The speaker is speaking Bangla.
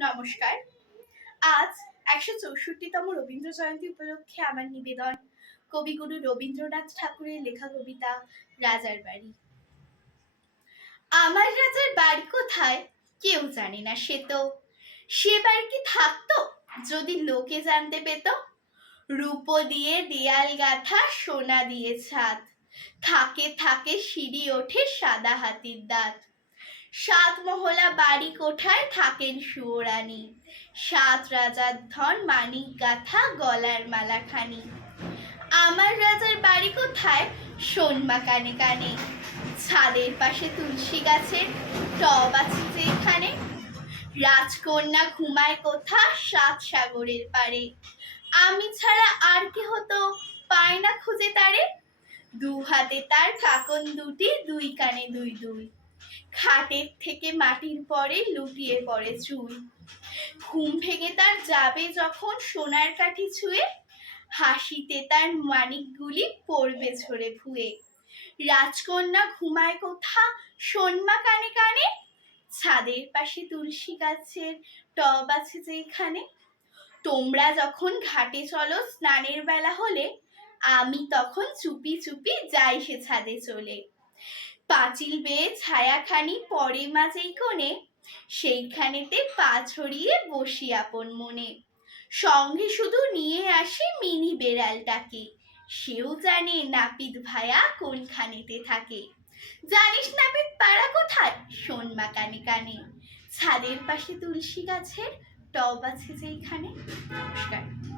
নমস্কার। আজ একশো চৌষট্টিতম রবীন্দ্র জয়ন্তী উপলক্ষে আমার নিবেদন কবিগুরু রবীন্দ্রনাথ ঠাকুরের লেখা কবিতা, রাজার বাড়ি। আমার রাজার বাড়ি কোথায় কেউ জানে না সে তো। সে বাড়ি কি থাকতো যদি লোকে জানতে পেত? রূপো দিয়ে দেয়াল গাথা, সোনা দিয়ে ছাদ। থাকে থাকে সিঁড়ি ওঠে সাদা হাতির দাঁত। সাত মহলা বাড়ি কোঠায় থাকেন সুয়োরানী। সাত রাজার ধন মানিক গাথা গলার মালাখানি। আমার রাজার বাড়ি কোথায়? সোনমা কানে কানে। ছাদের পাশে তুলসী গাছের টব আছে যেখানে রাজকন্যা ঘুমায় কোথা সাত সাগরের পারে আমি ছাড়া আর কি হতো পায় না খুঁজে তারে। দু হাতে তার কাকন দুটি, দুই কানে দুই দুই। খাটের থেকে মাটির পরে লুটিয়ে পড়ে চুল। ঘুম ভেঙে তার যাবে যখন সোনার কাঠি ছুঁয়ে, হাসিতে তার মানিকগুলি পড়বে ঝরে ভুয়ে। রাজকন্যা ঘুমায় কোথা? সোনমা কানে কানে, ছাদের পাশে তুলসী গাছের টব আছে যেখানে। তোমরা যখন ঘাটে চলো স্নানের বেলা হলে, আমি তখন চুপি চুপি যাই সে ছাদে চলে। পাঁচিল বেয়ে ছায়াখানি পরে মাঝেই কোণে, সেইখানেতে পা ছড়িয়ে বসি আপন মনে। সঙ্গে শুধু নিয়ে আসি মিনি বেড়ালটাকে। সেও জানে নাপিত ভায়া কোনখানেতে থাকে। জানিস নাপিত পাড়া কোথায়? সোনমা কানে কানে। ছাদের পাশে তুলসী গাছের টব আছে যেইখানে। নমস্কার।